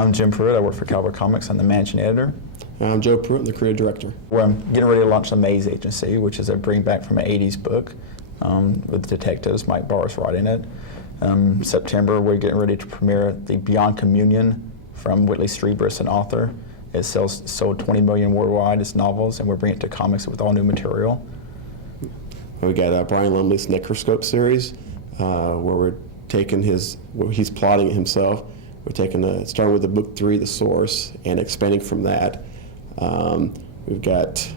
I'm Jim Pruett. I work for Cowboy Comics. I'm the managing editor. I'm Joe Pruett, the creative director. We're getting ready to launch The Maze Agency, which is a bring back from an 80s book with detectives, Mike Barr's writing it. September, we're getting ready to premiere the Beyond Communion from Whitley Strieber. It's an author. It sold 20 million worldwide. It's novels, and we're bringing it to comics with all new material. We got Brian Lumley's Necroscope series, where we're taking he's plotting it himself. We're taking starting with the book 3, The Source, and expanding from that. We've got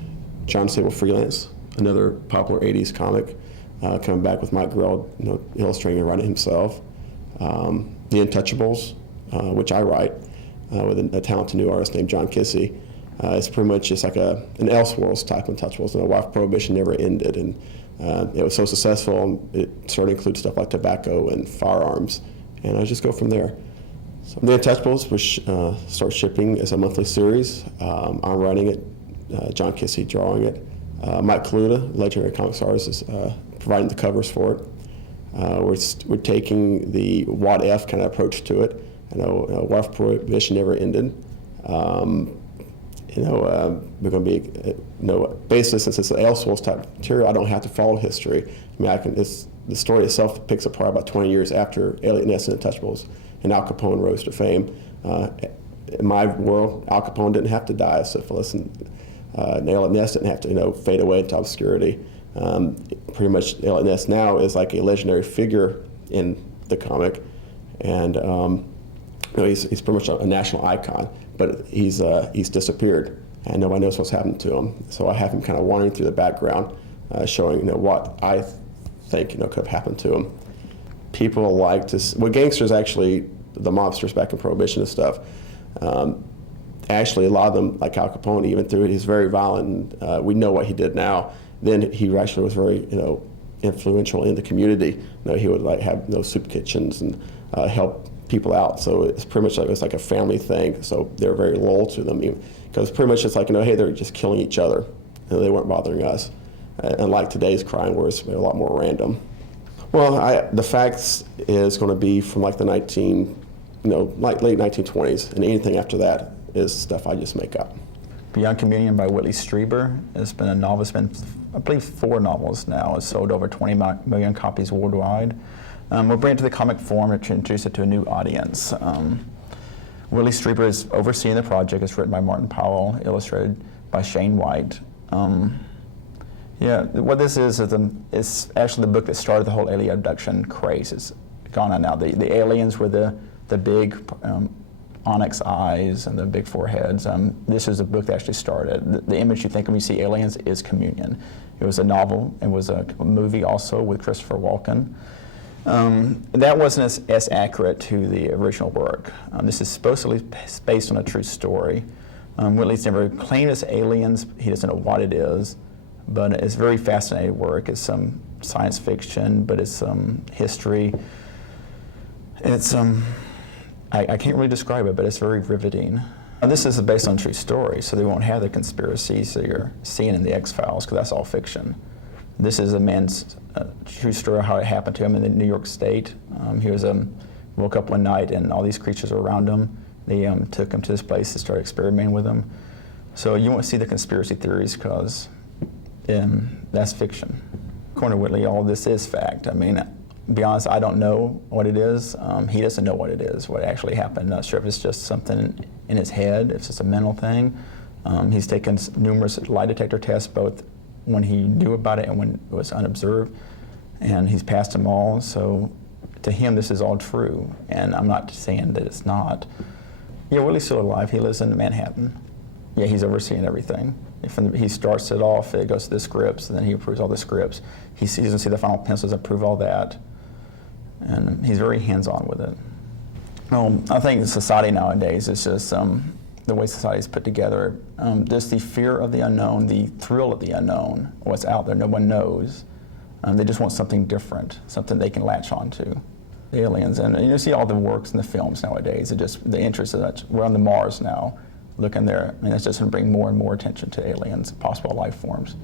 John Sable Freelance, another popular 80s comic, coming back with Mike Grell, illustrating and writing himself. The Untouchables, which I write with a talented new artist named John Kissy. It's pretty much just like an Elseworlds type Untouchables. Why Prohibition never ended, and it was so successful. It started to include stuff like tobacco and firearms, and I just go from there. So the Untouchables, which starts shipping as a monthly series. I'm writing it, John Kissy drawing it. Mike Kaluta, legendary comics artist, is providing the covers for it. We're taking the what if kind of approach to it. What if Prohibition never ended? We're going to be, basically, since it's an Elseworlds type material, I don't have to follow history. The story itself picks up probably about 20 years after Elliot Ness and Untouchables, and Al Capone rose to fame. In my world, Al Capone didn't have to die of syphilis, and Elliot Ness didn't have to, fade away into obscurity. Pretty much, Elliot Ness now is like a legendary figure in the comic, and he's pretty much a national icon. But he's disappeared, and nobody knows what's happened to him. So I have him kind of wandering through the background, showing what I think could have happened to him. People like to gangsters, actually, the mobsters back in Prohibition and stuff. Actually, a lot of them, like Al Capone, even through it, he's very violent. We know what he did now. Then he actually was very influential in the community. He would have soup kitchens and help people out. So it's pretty much it's like a family thing. So they're very loyal to them, because pretty much it's like hey, they're just killing each other, and they weren't bothering us. Unlike today's crime, where it's a lot more random. Well, the facts is going to be from like the late 1920s, and anything after that is stuff I just make up. Beyond Communion by Whitley Strieber. It's been a novel. It's been, I believe, 4 novels now. It's sold over 20 million copies worldwide. We'll bring it to the comic form to introduce it to a new audience. Whitley Strieber is overseeing the project. It's written by Martin Powell, illustrated by Shane White. What this is it's actually the book that started the whole alien abduction craze. It's gone on now. The aliens were the big onyx eyes and the big foreheads. This is a book that actually started. The image you think when you see aliens is Communion. It was a novel. It was a movie also with Christopher Walken. That wasn't as accurate to the original work. This is supposedly based on a true story. Whitley's never claimed it's aliens. He doesn't know what it is, but it's very fascinating work. It's some science fiction, but it's some history. It's I can't really describe it, but it's very riveting. And this is based on a true story, so they won't have the conspiracies that you're seeing in the X-Files, because that's all fiction. This is a man's true story of how it happened to him in New York State. He was woke up one night and all these creatures were around him. They took him to this place to start experimenting with him. So you won't see the conspiracy theories, because that's fiction. According to Whitley, all this is fact. To be honest, I don't know what it is. He doesn't know what it is, what actually happened. Not sure if it's just something in his head, if it's just a mental thing. He's taken numerous lie detector tests, both when he knew about it and when it was unobserved, and he's passed them all. So to him, this is all true, and I'm not saying that it's not. Whitley's still alive. He lives in Manhattan. He's overseeing everything. He starts it off, it goes to the scripts, and then he approves all the scripts. He doesn't see the final pencils, approve all that, and he's very hands-on with it. I think society nowadays is just the way society is put together. There's the fear of the unknown, the thrill of the unknown, what's out there, no one knows. They just want something different, something they can latch onto. The aliens, and you see all the works in the films nowadays. The interest is that we're on the Mars now, looking there. That's just going to bring more and more attention to aliens, possible life forms.